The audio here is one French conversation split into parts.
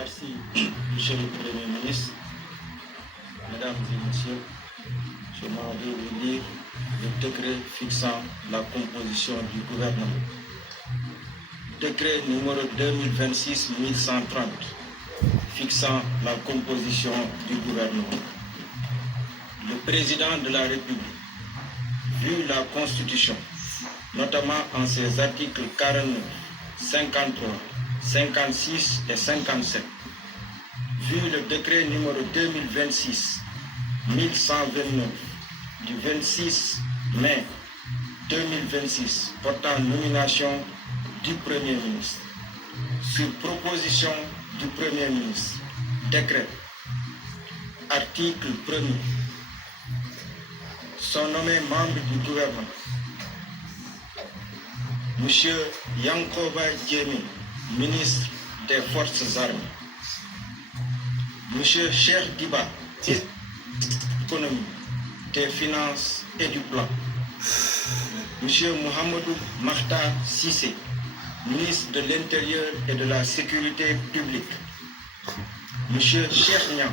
Merci, Monsieur le Premier ministre. Mesdames et Messieurs, je m'en vais vous lire le décret fixant la composition du gouvernement. Décret numéro 2026-1130 fixant la composition du gouvernement. Le président de la République, vu la Constitution, notamment en ses articles 49, 53, 56 et 57, vu le décret numéro 2026-1129 du 26 mai 2026 portant nomination du Premier ministre, sur proposition du Premier ministre, décret, article 1er, sont nommés membres du gouvernement M. Yankoba Diémé, ministre des Forces armées, M. Cheikh Diba, économie, des finances et du plan, M. Mohamedou Makhtar Cissé, ministre de l'Intérieur et de la Sécurité publique, M. Cheikh Niang,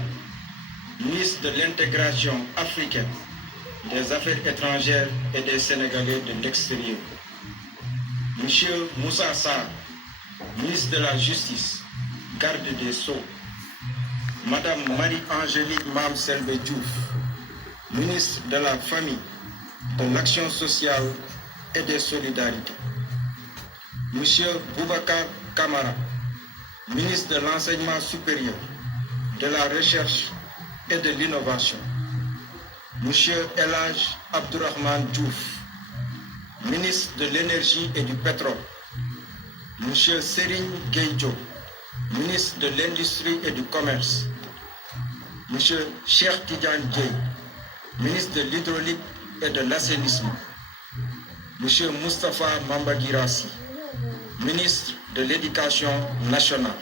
ministre de l'Intégration africaine, des Affaires étrangères et des Sénégalais de l'extérieur, M. Moussa Sarr, ministre de la Justice, garde des Sceaux, Madame Marie-Angélique Mame-Selbe Diouf, ministre de la Famille, de l'Action sociale et des Solidarités, M. Boubacar Kamara, ministre de l'Enseignement supérieur, de la Recherche et de l'Innovation, M. Elhadj Abdourahmane Diouf, ministre de l'Énergie et du Pétrole, M. Serigne Gueye Diop, ministre de l'Industrie et du Commerce, M. Cheikh Tidiane Dièye, ministre de l'Hydraulique et de l'Assainissement, M. Moustapha Mamba Guirassy, ministre de l'Éducation nationale,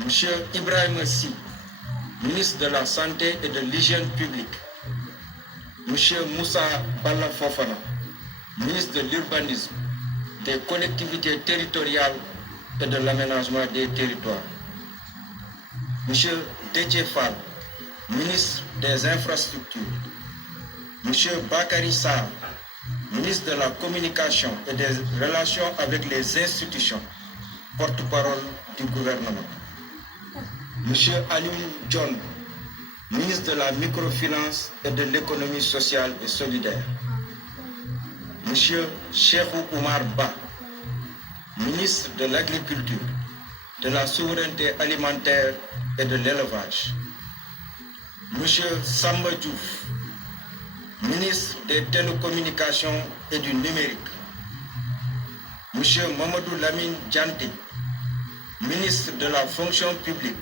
M. Ibrahima Sy, ministre de la Santé et de l'Hygiène publique, M. Moussa Balla Fofana, ministre de l'Urbanisme, des collectivités territoriales et de l'aménagement des territoires, M. Déthié Fall, ministre des Infrastructures, M. Bakary Sarr, ministre de la Communication et des Relations avec les institutions, porte-parole du gouvernement, M. Aliou John, ministre de la Microfinance et de l'Économie sociale et solidaire, M. Cheikhou Oumar Ba, ministre de l'Agriculture, de la Souveraineté alimentaire et de l'Élevage, M. Samba Diouf, ministre des Télécommunications et du Numérique, M. Mamadou Lamine Dianté, ministre de la Fonction publique,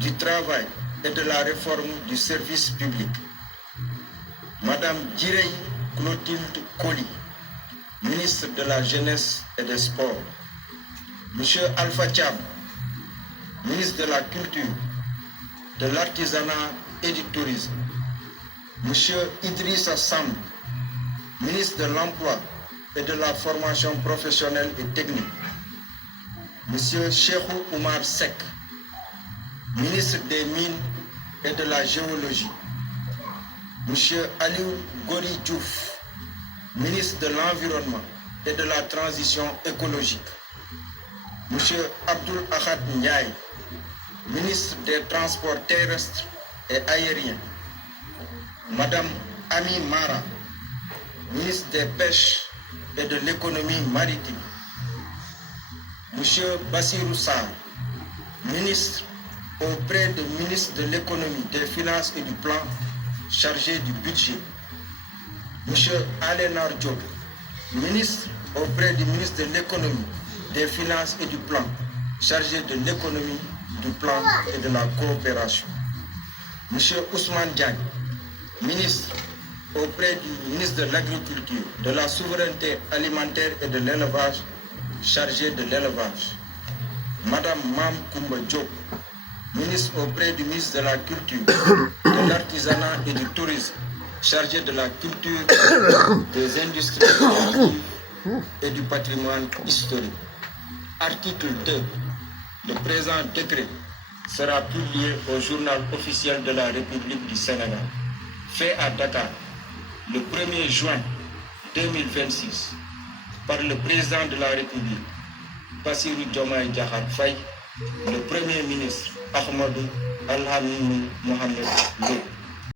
du Travail et de la Réforme du service public, Madame Direy Clotilde Coly, ministre de la Jeunesse et des Sports, M. Alpha Thiam, ministre de la Culture, de l'Artisanat et du Tourisme, M. Idrissa Samb, ministre de l'Emploi et de la Formation professionnelle et technique, M. Cheikhou Oumar Seck, ministre des Mines et de la Géologie, M. Aliou Gori Diouf, ministre de l'Environnement et de la Transition écologique, M. Abdoul Ahad Ndiaye, ministre des Transports terrestres et aériens, Madame Ami Mara, ministre des Pêches et de l'Économie maritime, M. Bassirou Sarr, ministre auprès du ministre de l'Économie, des Finances et du Plan, chargé du budget, M. Alénar Diop, ministre auprès du ministre de l'Économie, des Finances et du Plan, chargé de l'économie, du plan et de la coopération, M. Ousmane Diagne, ministre auprès du ministre de l'Agriculture, de la Souveraineté alimentaire et de l'Élevage, chargé de l'élevage, Madame Mame Koumba Diop, ministre auprès du ministre de la Culture, de l'Artisanat et du Tourisme, chargé de la culture, des industries créatives et du patrimoine historique. Article 2 Le présent décret sera publié au journal officiel de la République du Sénégal, fait à Dakar le 1er juin 2026 par le président de la République, Bassirou Diomaye Diakhar Faye, le Premier ministre Ahmadou Al-Amine Mohamed Lo.